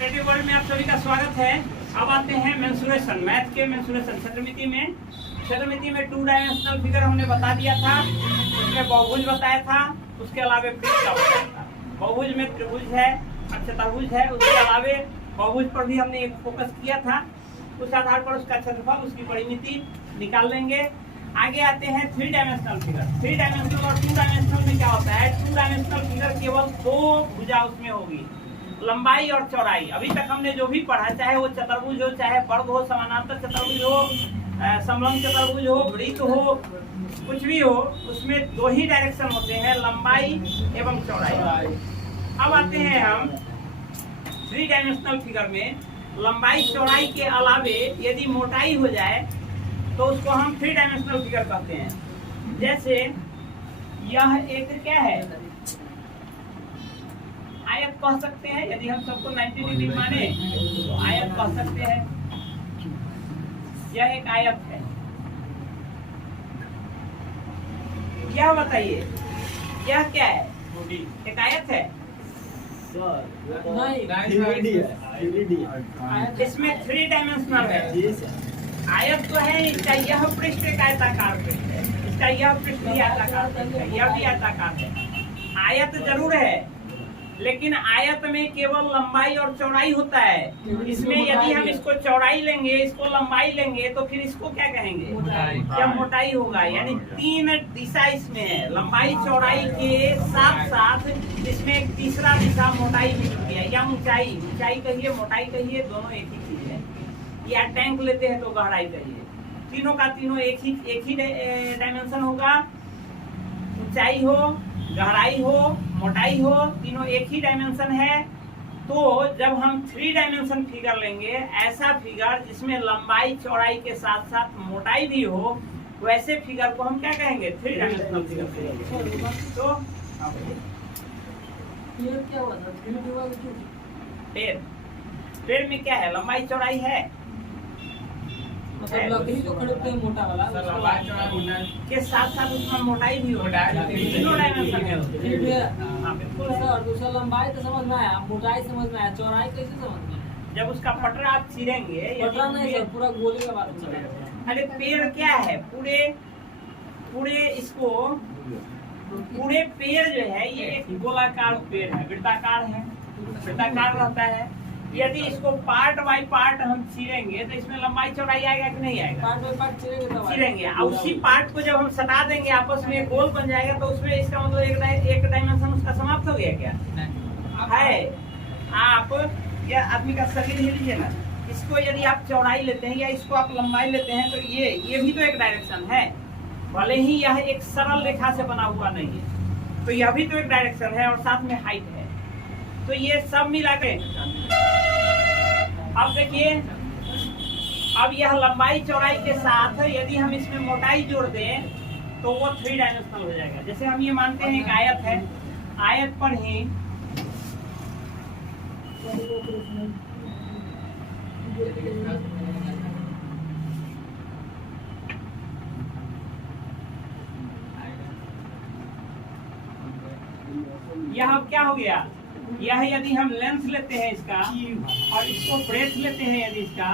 Creative world में आप सभी का स्वागत है। अब आते हैं मेंसुरेशन, मैथ के मेंसुरेशन। क्षेत्रमिति में टू डायमेंशनल फिगर हमने बता दिया था, उसमें बहुभुज बताया था, उसके अलावे वृत्त का बताया था। बहुभुज में त्रिभुज है और चतुर्भुज है, उसके अलावे बहुभुज पर भी हमने एक फोकस किया था। उस आधार पर उसका क्षेत्रफल, उसकी परिमिति निकाल लेंगे। आगे आते हैं three dimensional figure. Three dimensional और टू डायमेंशनल में क्या होता है? टू डायमेंशनल फिगर केवल दो भुजा उसमें होगी, लंबाई और चौड़ाई। अभी तक हमने जो भी पढ़ा, चाहे वो चतुर्भुज हो, चाहे वर्ग हो, समानांतर चतुर्भुज हो, समलंब चतुर्भुज हो, वृत्त हो, कुछ भी हो, उसमें दो ही डायरेक्शन होते हैं, लंबाई एवं चौड़ाई। अब आते हैं हम थ्री डायमेंशनल फिगर में लंबाई चौड़ाई के अलावे यदि मोटाई हो जाए तो उसको हम थ्री डायमेंशनल फिगर कहते हैं। जैसे यह एक क्या है, आयत कह सकते हैं। यदि हम सबको 90 डिग्री माने तो आयत कह सकते हैं। यह एक आयत है। यह बताइए, यह क्या है? एक आयत है। इसमें थ्री डायमेंशनल है। आयत तो है, इसका यह पृष्ठ एक आयताकार पृष्ठ है, इसका यह पृष्ठ भी आयताकार पृष्ठ है, यह भी आयताकार है। आयत जरूर है, लेकिन आयत में केवल लंबाई और चौड़ाई होता है। इसमें यदि हम इसको चौड़ाई लेंगे, इसको लंबाई लेंगे, तो फिर इसको क्या कहेंगे? क्या मोटाई होगा। यानी तीन दिशा इसमें है, लंबाई चौड़ाई के साथ साथ इसमें एक तीसरा दिशा मोटाई भी जुड़ गया, या ऊंचाई। ऊंचाई कहिए, मोटाई कहिए, दोनों एक ही चीज है। या टैंक लेते हैं तो गहराई कहिए। तीनों का तीनों एक ही डायमेंशन होगा। ऊंचाई हो, गहराई हो, मोटाई हो, तीनों एक ही डायमेंशन है। तो जब हम थ्री डायमेंशन फिगर लेंगे, ऐसा फिगर जिसमें लंबाई चौड़ाई के साथ साथ मोटाई भी हो, वैसे फिगर को हम क्या कहेंगे? थ्री डायमेंशनल फिगर कहेंगे। तो पेड़ में क्या है? लंबाई चौड़ाई है। मतलब लकड़ी जो खड़े मोटा वाला के साथ साथ उसमें मोटाई भी होता है। तीनों डायमेंशन है उसके। हाँ बिल्कुल है। और दूसरा लंबाई तो समझ में आया, मोटाई समझ में आया, चौड़ाई कैसे समझ में आया? जब उसका पटरा आप चीरेंगे, पटरा नहीं सर, पूरा गोली का बात चलेगा। अरे पेड़ क्या है? पूरे इसको, पूरे पेड़ जो है ये एक गोलाकार पेड़ है, वृत्ताकार है, वृत्ताकार रहता है। यदि इसको पार्ट बाई पार्ट हम चीरेंगे तो इसमें लंबाई चौड़ाई आएगा कि नहीं आएगा? पार्ट बाई पार्ट चीरेंगे। और उसी पार्ट को जब हम सटा देंगे, आपस में गोल बन जाएगा, तो उसमें इसका मतलब एक डायमेंशन उसका समाप्त हो गया क्या? है। आप या आदमी का शरीर ही लीजिए ना, इसको यदि आप चौड़ाई लेते हैं या इसको आप लंबाई लेते हैं, तो ये भी तो एक डायरेक्शन है। भले ही यह एक सरल रेखा से बना हुआ नहीं है, तो यह भी तो एक डायरेक्शन है, और साथ में हाइट है। तो ये सब मिला के अब देखिए, अब यह लंबाई चौड़ाई के साथ यदि हम इसमें मोटाई जोड़ दें तो वो थ्री डायमेंशनल हो जाएगा। जैसे हम ये मानते हैं एक आयत है, आयत पर ही यह अब क्या हो गया? यह यदि हम लेंथ लेते हैं इसका और इसको ब्रेथ लेते हैं यदि इसका,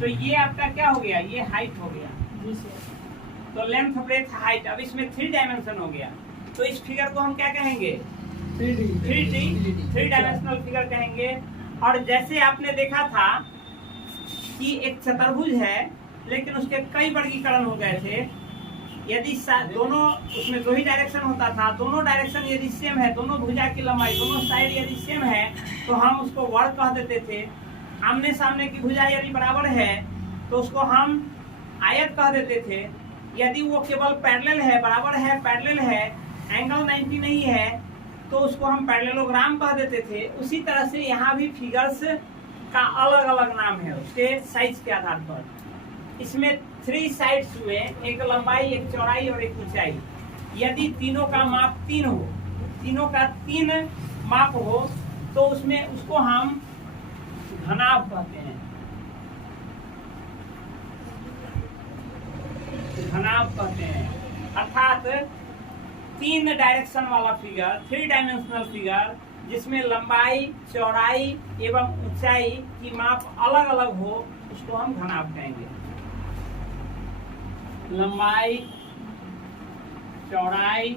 तो ये आपका क्या हो गया? ये हाइट हो गया। तो लेंथ, ब्रेथ, हाइट। अब इसमें थ्री डायमेंशन हो गया। तो इस फिगर को हम क्या कहेंगे? थ्री डायमेंशनल फिगर कहेंगे। और जैसे आपने देखा था कि एक चतुर्भुज है, लेकिन उसके कई वर्गीकरण हो गए थे। यदि दोनों, उसमें दो ही डायरेक्शन होता था, दोनों डायरेक्शन यदि सेम है, दोनों भुजा की लंबाई, दोनों साइड यदि सेम है, तो हम उसको वर्ग कह देते थे। आमने सामने की भुजा यदि बराबर है तो उसको हम आयत कह देते थे। यदि वो केवल पैरेलल है, बराबर है, पैरेलल है, एंगल 90 नहीं है, तो उसको हम पैरेललोग्राम कह देते थे। उसी तरह से यहाँ भी फिगर्स का अलग अलग नाम है उसके साइज के आधार पर। इसमें थ्री साइड्स हुए, एक लंबाई, एक चौड़ाई और एक ऊंचाई। यदि तीनों का माप 3 हो, तीनों का 3 माप हो, तो उसमें उसको हम घनाभ कहते हैं। घनाभ कहते हैं। अर्थात 3 डायरेक्शन वाला फिगर, 3 डायमेंशनल फिगर जिसमें लंबाई, चौड़ाई एवं ऊंचाई की माप अलग अलग हो उसको हम घनाभ कहेंगे। लंबाई, चौड़ाई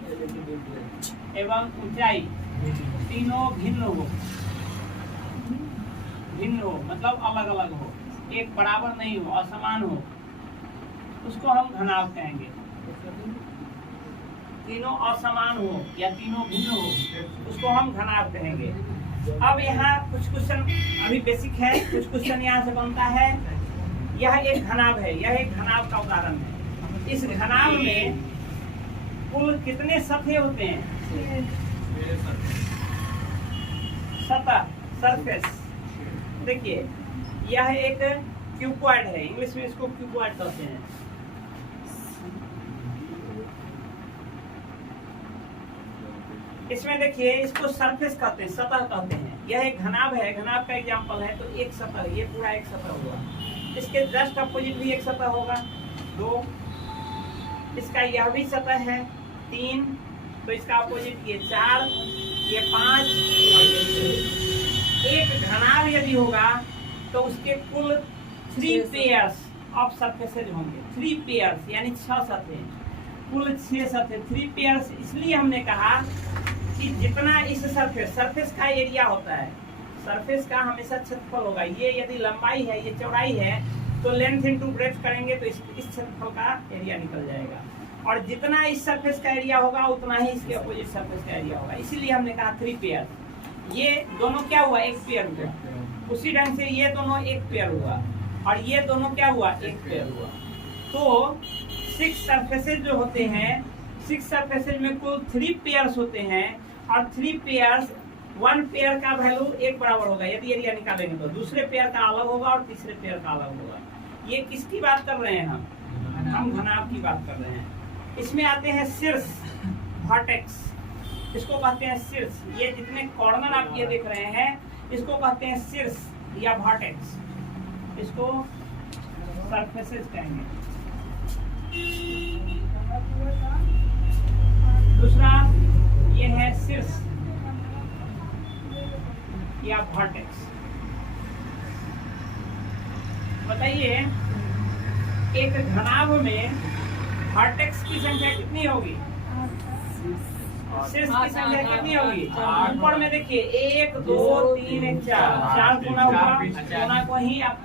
एवं ऊंचाई तीनों भिन्न हो मतलब अलग अलग हो, एक बराबर नहीं हो, असमान हो, उसको हम घनाभ कहेंगे। तीनों असमान हो या तीनों भिन्न हो उसको हम घनाभ कहेंगे। अब यहाँ कुछ क्वेश्चन अभी बेसिक है, कुछ क्वेश्चन यहाँ से बनता है। यह एक घनाभ है, यह एक घनाभ का उदाहरण है। इस घनाभ में कुल कितने सतह होते हैं? सतह, सरफेस। देखिए यह एक क्यूबॉइड है, इंग्लिश में इसको क्यूबॉइड कहते हैं। इसमें देखिए इसको सरफेस कहते हैं, सतह कहते हैं। यह एक घनाभ है, घनाभ का एग्जांपल है। तो एक सतह, ये पूरा एक सतह हुआ। इसके जस्ट अपोजिट भी एक सतह होगा, 2। इसका यह भी सतह है, 3। तो इसका अपोजिट ये 4, ये 5 और ये 6। एक घनाभ यदि होगा तो उसके कुल 3 पेयर्स ऑफ सरफेसेज होंगे। 3 पेयर्स यानी 6 सतह, कुल 6 सतह। 3 पेयर्स इसलिए हमने कहा कि जितना इस सरफेस का एरिया होता है, सरफेस का हमेशा क्षेत्रफल होगा। ये यदि लंबाई है, ये चौड़ाई है, तो लेंथ इनटू ब्रेड्थ करेंगे तो इस क्षेत्रफल का एरिया निकल जाएगा। और जितना इस सरफेस का एरिया होगा उतना ही इसके अपोजिट सरफेस का एरिया होगा। इसीलिए हमने कहा 3 पेयर। ये दोनों क्या हुआ? एक पेयर हुआ। उसी ढंग से ये दोनों एक पेयर हुआ और ये दोनों क्या हुआ? एक पेयर हुआ। तो 6 सरफेसेज जो होते हैं, 6 सरफेसेज में कुल 3 पेयर्स होते हैं और 3 पेयर्स, 1 पेयर का वैल्यू 1 बराबर होगा यदि एरिया निकालेंगे तो। दूसरे पेयर का अलग होगा और तीसरे पेयर का अलग होगा। ये किसकी बात कर रहे हैं? हम घनाभ की बात कर रहे हैं। इसमें आते हैं शीर्ष, वर्टेक्स, इसको कहते हैं शीर्ष। ये जितने कॉर्नर आप ये देख रहे हैं इसको कहते हैं शीर्ष या वर्टेक्स, इसको सरफेसेज कहेंगे। दूसरा ये है शीर्ष या वर्टेक्स। बताइए एक घनाभ में वर्टेक्स की संख्या कितनी होगी? शीर्ष की संख्या कितनी होगी? ऊपर में देखिए 1 2 3 1 4 गुना हुआ, गुना को ही आप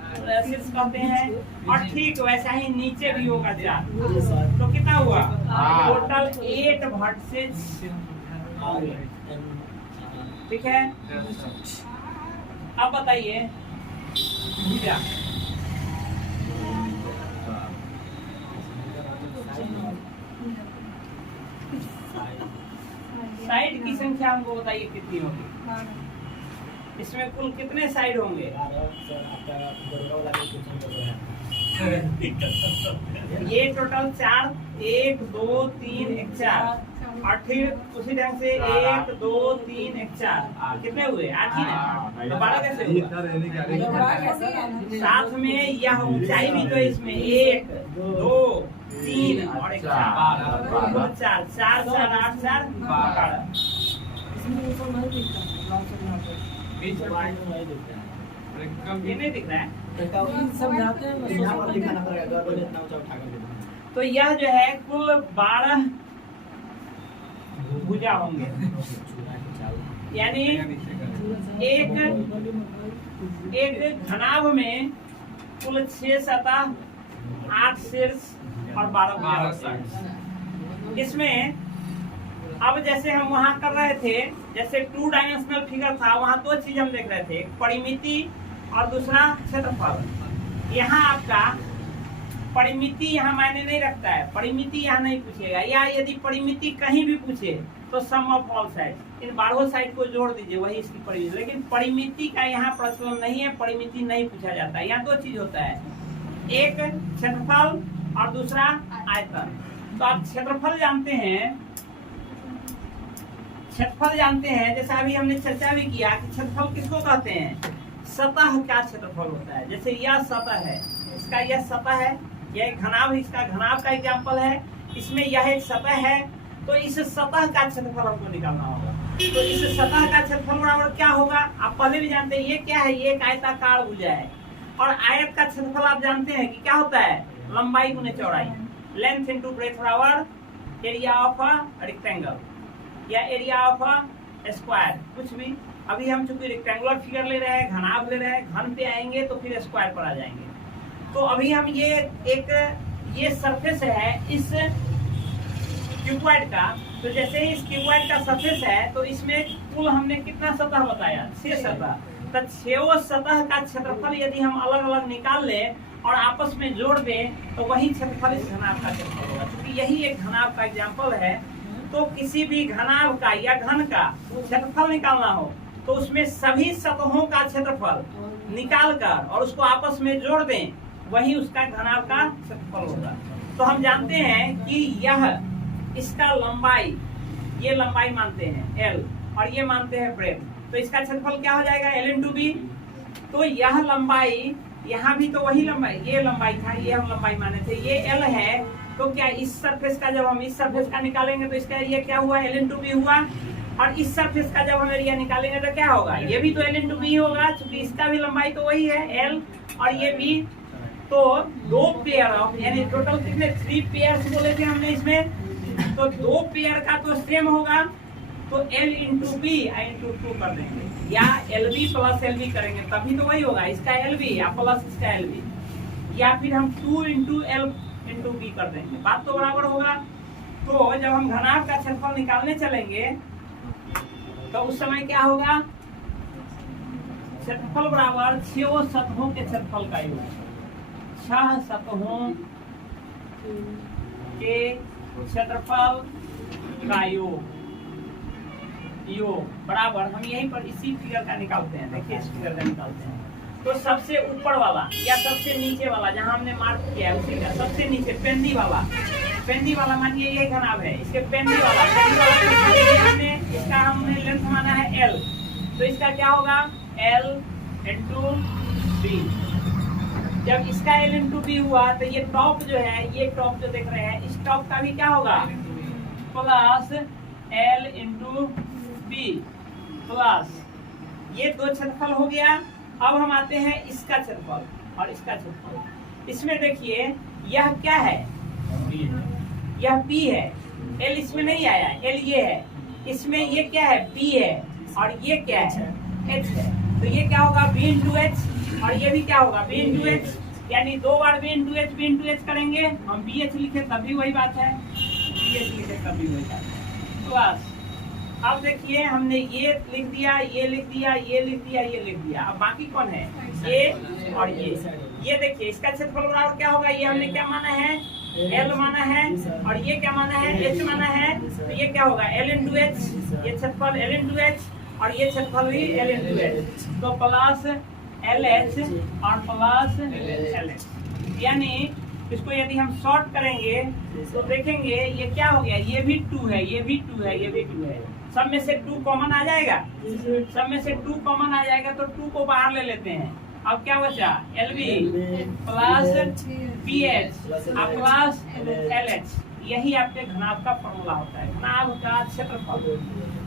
शीर्ष कहते हैं। और ठीक वैसा ही नीचे भी होगा 4। तो कितना हुआ? Total 8 vertex. ठीक है, अब बताइए भुजा। साइड की संख्या हमको बताइए कितनी होगी? इसमें कुल कितने साइड होंगे? ये टोटल 4, 1 2 3 1 4 और फिर उसी ढंग से 1 2 3 1 4 कितने हुए? 8 ही ना। तो 12 कैसे हुआ? साथ में यह ऊंचाई भी तो इसमें 1 2 3 और 1 4 4 4 4 8 4 12। ये नहीं दिख रहा है। तो यह जो है कुल 12 भुजा होंगे, यानी एक घनाभ में कुल 6 सतह, 8 शीर्ष और 12 भुजा। इसमें अब जैसे हम वहां कर रहे थे, जैसे 2 डायमेंशनल फिगर था, वहां 2 चीज हम देख रहे थे, परिमिति और दूसरा क्षेत्रफल। यहाँ आपका परिमिति यहाँ मायने नहीं रखता है, परिमिति यहाँ नहीं पूछेगा। या यदि परिमिति कहीं भी पूछे तो सम ऑफ ऑल साइड, इन 12 साइड को जोड़ दीजिए, वही इसकी परिमिति। लेकिन परिमिति का यहाँ प्रचलन नहीं है, परिमिति नहीं पूछा जाता है। यहाँ 2 चीज होता है, एक क्षेत्रफल और दूसरा आयतन। तो आप क्षेत्रफल जानते हैं, क्षेत्रफल जानते हैं। जैसा अभी हमने चर्चा भी किया कि क्षेत्रफल किसको कहते हैं? सतह का क्षेत्रफल होता है। जैसे यह सतह है, इसका यह सतह है, यह एक घनाभ, इसका घनाभ का एग्जाम्पल है। इसमें यह एक सतह है, तो इस सतह का क्षेत्रफल हमको निकालना होगा। तो इस सतह का क्षेत्रफल बराबर क्या होगा, आप पहले भी जानते हैं ये क्या है, ये एक आयताकार भुजा है। और आयत का क्षेत्रफल आप जानते हैं कि क्या होता है, लंबाई गुने चौड़ाई, लेंथ इनटू ब्रेथ बराबर एरिया ऑफ अ रेक्टेंगल या एरिया ऑफ अ स्क्वायर, कुछ भी। अभी हम चूंकि रेक्टेंगुलर फिगर ले रहे हैं, घनाभ ले रहे हैं, घन पे आएंगे तो फिर स्क्वायर पर आ जाएंगे। तो अभी हम ये सरफेस है इस क्यूबॉइड का, तो जैसे ही इस क्यूबॉइड का सरफेस है तो इसमें कुल हमने कितना सतह बताया, 6 सतह। तो 6 सतह का क्षेत्रफल यदि हम अलग अलग निकाल लें और आपस में जोड़ दें तो वही क्षेत्रफल इस घनाभ का क्षेत्रफल होगा। क्योंकि यही एक घनाभ का एग्जाम्पल है। तो किसी भी घनाभ का या घन का क्षेत्रफल निकालना हो तो उसमें सभी सतहों का क्षेत्रफल निकाल कर और उसको आपस में जोड़ दें, वही उसका घनाभ का क्षेत्रफल होगा। तो हम जानते हैं कि यह इसका लंबाई, ये लंबाई मानते हैं L और ये मानते हैं ब्रेथ, तो इसका क्षेत्रफल क्या हो जाएगा L इंटू बी। तो यह लंबाई, यहाँ भी तो वही लंबाई, ये लंबाई था, ये हम लंबाई माने थे, ये L है। तो क्या इस सरफेस का जब हम इस सरफेस का निकालेंगे तो इसका एरिया क्या हुआ, L इंटू बी हुआ। और इस सरफेस का जब हम एरिया निकालेंगे तो क्या होगा, ये भी तो L इंटू बी होगा, क्योंकि इसका भी लंबाई तो वही है L और ये बी। तो 2 पेयर ऑफ, यानी टोटल कितने 3 पेयर्स बोले थे हमने इसमें, तो 2 पेयर का तो सेम होगा। तो L इंटू बी इंटू 2 कर देंगे या LB प्लस LB करेंगे तभी तो वही होगा, इसका LB या प्लस इसका LB, या फिर हम 2 इंटू L इंटू बी कर देंगे, बात तो बराबर होगा। तो जब हम घनाभ का क्षेत्रफल निकालने चलेंगे तो उस समय क्या होगा, क्षेत्रफल बराबर 6 सतहों के क्षेत्रफल का योग, 6 सतहों के क्षेत्रफल का योग बराबर, हम यहीं पर इसी फिगर का निकालते हैं। देखिए इस फिगर का निकालते हैं तो सबसे ऊपर वाला या सबसे नीचे वाला जहां हमने मार्क किया है उसी का सबसे नीचे पेंदी वाला मानिए ये घनाभ है, इसके पेंदी वाला हमने इसका हमने लेंथ माना है L, तो इसका क्या होगा L इंटू बी। जब इसका L इंटू बी हुआ तो ये टॉप जो है, ये टॉप जो देख रहे हैं, इस टॉप का भी क्या होगा plus L into B plus, ये 2 क्षेत्रफल हो गया। अब हम आते हैं इसका क्षेत्रफल और इसका क्षेत्रफल। इसमें देखिए यह क्या है, यह P है, L इसमें नहीं आया, L ये है, इसमें ये क्या है P है और ये क्या है H है। तो ये क्या होगा B इंटू H और ये भी क्या होगा B इंटू H, यानी 2 बार B इंटू H करेंगे, हम BH लिखे तब भी वही बात है, BH लिखे तब भी वही बात है। प्लस अब देखिए हमने ये लिख दिया, ये लिख दिया, ये लिख दिया, ये लिख दिया, अब बाकी कौन है ये और ये देखिए इसका क्षेत्रफल बराबर क्या होगा, ये हमने क्या माना है L माना है और ये क्या माना है H माना है, तो ये क्या होगा L इंटू H, ये क्षेत्रफल L इंटू H और ये क्षेत्रफल भी L इंटू H, तो प्लस LH और प्लस LH। यानी इसको यदि हम शॉर्ट करेंगे तो देखेंगे ये क्या हो गया, ये भी 2 है, ये भी 2 है, ये भी 2 है, सब में से 2 कॉमन आ जाएगा, सब में से 2 कॉमन आ जाएगा तो 2 को बाहर ले लेते हैं। अब क्या बचा LB plus PH plus LH, यही आपके घनाभ का फॉर्मूला होता है। घनाभ का क्षेत्रफल,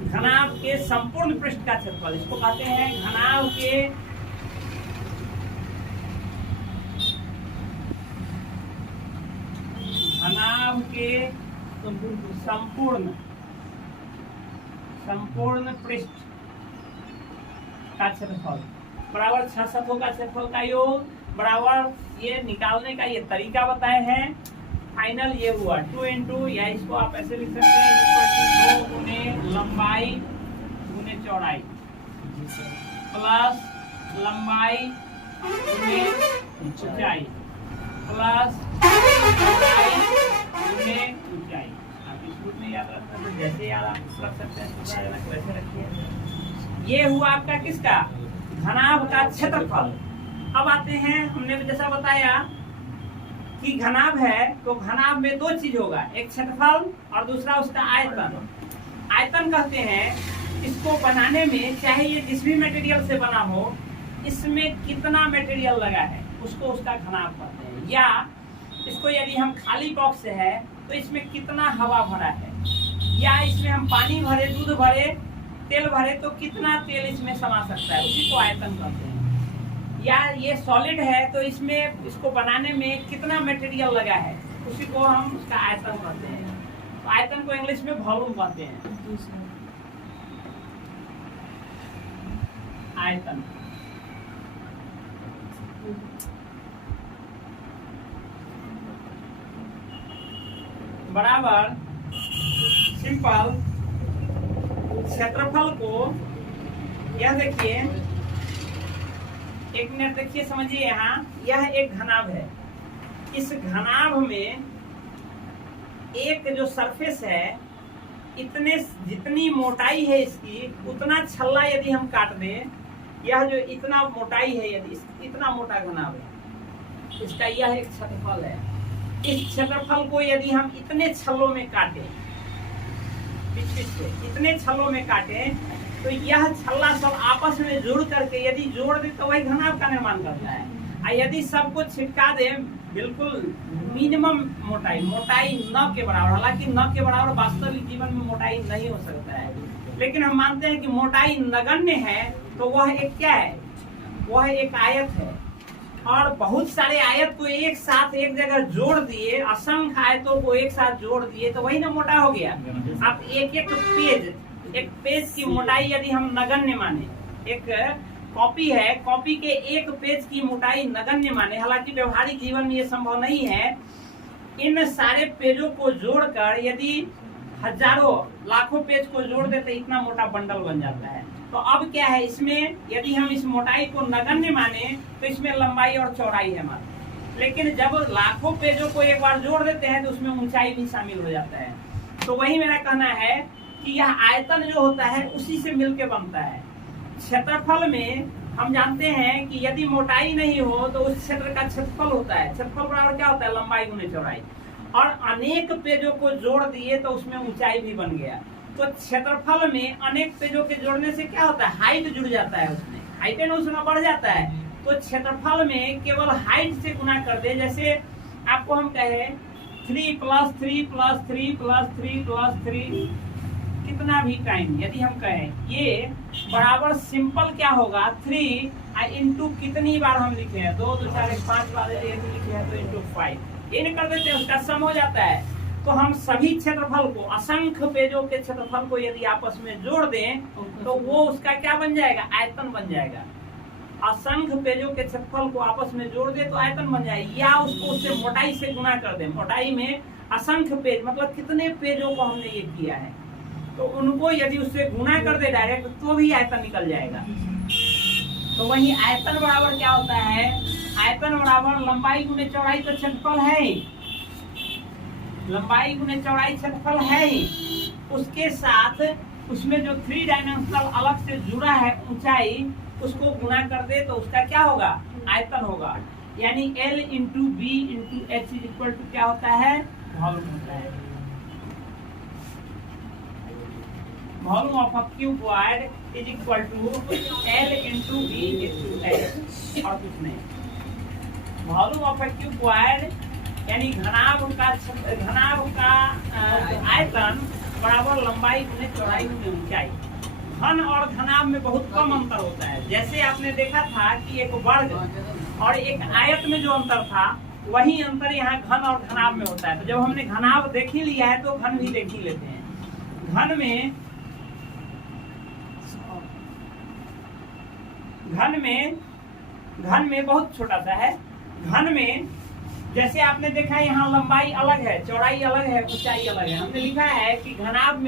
घनाभ के संपूर्ण पृष्ठ का क्षेत्रफल, इसको कहते हैं घनाभ के संपूर्ण पृष्ठ का क्षेत्रफल बराबर 6 सतहों का क्षेत्रफल का योग बराबर, ये निकालने का ये तरीका बताए हैं। फाइनल ये हुआ 2 इंटू, या इसको आप ऐसे लिख सकते हैं 2 गुने लंबाई गुने चौड़ाई प्लस लंबाई गुने ऊंचाई प्लस चौड़ाई गुने ऊंचाई। आप इसको नहीं याद रखना तो जैसे याद आप रख सकते हैं वैसे रखिए। ये हुआ आपका किसका, घनाभ का क्षेत्रफल। अब आते हैं, हमने जैसा बताया कि घनाभ है तो घनाभ में 2 चीज होगा, एक क्षेत्रफल और दूसरा उसका आयतन। आयतन कहते हैं इसको बनाने में, चाहे ये जिस भी मटेरियल से बना हो, इसमें कितना मटेरियल लगा है उसको उसका घनाभ कहते हैं। या इसको यदि हम खाली बॉक्स है तो इसमें कितना हवा भरा है, या इसमें हम पानी भरे दूध भरे तेल भरे तो कितना तेल इसमें समा सकता है, उसी को आयतन कहते हैं। या ये सॉलिड है तो इसमें इसको बनाने में कितना मटेरियल लगा है, उसी को हम उसका आयतन कहते हैं। तो आयतन को इंग्लिश में वॉल्यूम कहते हैं। आयतन बराबर सिंपल क्षेत्रफल को, यह देखिए, एक मिनट देखिए, समझिए, यहाँ यह एक घनाभ है। इस घनाभ में एक जो सरफेस है, इतने जितनी मोटाई है इसकी, उतना छल्ला यदि हम काट दें, यह जो इतना मोटाई है, यदि इतना मोटा घनाभ है इसका, यह एक क्षेत्रफल है। इस क्षेत्रफल को यदि हम इतने छल्लों में काटें, इतने छल्लों में काटें, तो यह छल्ला सब आपस में जोड़ करके यदि जोड़ दे तो वही घनाभ का निर्माण करता है। और यदि सबको छिटका दे बिल्कुल मिनिमम मोटाई न के बराबर, हालांकि न के बराबर वास्तविक जीवन में मोटाई नहीं हो सकता है, लेकिन हम मानते हैं कि मोटाई नगण्य है, तो वह एक क्या है, वह एक आयत है। और बहुत सारे आयत को एक साथ एक जगह जोड़ दिए, असंख्य आयतों को एक साथ जोड़ दिए, तो वही ना मोटा हो गया। अब एक पेज की मोटाई यदि हम नगण्य माने, एक कॉपी है, कॉपी के एक पेज की मोटाई नगण्य माने, हालांकि व्यवहारिक जीवन में ये संभव नहीं है, इन सारे पेजों को जोड़कर यदि हजारों लाखों पेज को जोड़ देते, इतना मोटा बंडल बन जाता है। तो अब क्या है, इसमें यदि हम इस मोटाई को नगण्य माने तो इसमें लंबाई और चौड़ाई है मात्र, लेकिन जब लाखों पेजों को एक बार जोड़ देते हैं तो उसमें ऊंचाई भी शामिल हो जाता है। तो वही मेरा कहना है कि यह आयतन जो होता है उसी से मिलके बनता है। क्षेत्रफल में हम जानते हैं कि यदि मोटाई नहीं हो तो उस क्षेत्र का क्षेत्रफल होता है। क्षेत्रफल बराबर क्या होता है, लंबाई गुने चौड़ाई। और अनेक पेजों को जोड़ दिए तो उसमें ऊंचाई भी बन गया। तो क्षेत्रफल में अनेक पेजों के जोड़ने से क्या होता है, हाइट जुड़ जाता है, उसमें हाइटेनस उसमें बढ़ जाता है। तो क्षेत्रफल में केवल हाइट से गुना कर दे, जैसे आपको हम कहें 3 + 3 + 3 + 3 + 3 कितना भी टाइम, यदि हम कहें ये बराबर सिंपल क्या होगा, 3 इंटू कितनी बार हम लिखे हैं, 2 2 4 5 बार यदि लिखे हैं तो इंटू 5, ये नहीं कर देते, उसका सम हो जाता है। तो हम सभी क्षेत्रफल को, असंख्य पेजों के क्षेत्रफल को यदि आपस में जोड़ दें तो वो उसका क्या बन जाएगा, आयतन बन जाएगा। असंख्य पेजों के क्षेत्रफल को आपस में जोड़ दे तो आयतन बन जाएगी, या उसको उससे मोटाई से गुना कर दे। मोटाई में असंख्य पेज मतलब कितने पेजों को हमने ये किया है, तो उनको यदि उससे गुना कर दे डायरेक्ट तो भी आयतन निकल जाएगा। तो वही आयतन बराबर क्या होता है, आयतन बराबर लंबाई गुने चौड़ाई तो क्षेत्रफल है ही, लंबाई गुने चौड़ाई क्षेत्रफल है ही, उसके साथ उसमें जो 3 डायमेंशनल अलग से जुड़ा है ऊंचाई, उसको गुना कर दे तो उसका क्या होगा, आयतन होगा। यानी L × B × H = क्या होता है, वॉल्यूम होता है। Volume of a cuboid = L × B × H, और कुछ नहीं। वॉल्यूम ऑफ अ क्यूबॉइड यानी घनाभ का आयतन बराबर लंबाई गुने चौड़ाई गुने ऊंचाई। घन और घनाभ में बहुत कम अंतर होता है। जैसे आपने देखा था कि एक वर्ग और एक आयत में जो अंतर था, वही अंतर यहाँ घन और घनाभ में होता है। तो जब हमने घनाभ देख ही लिया है तो घन भी देख ही लेते हैं। घन में बहुत छोटा सा है। घन में जैसे आपने देखा यहाँ लंबाई अलग है, चौड़ाई अलग है, ऊंचाई अलग है। हमने लिखा है कि घनाभ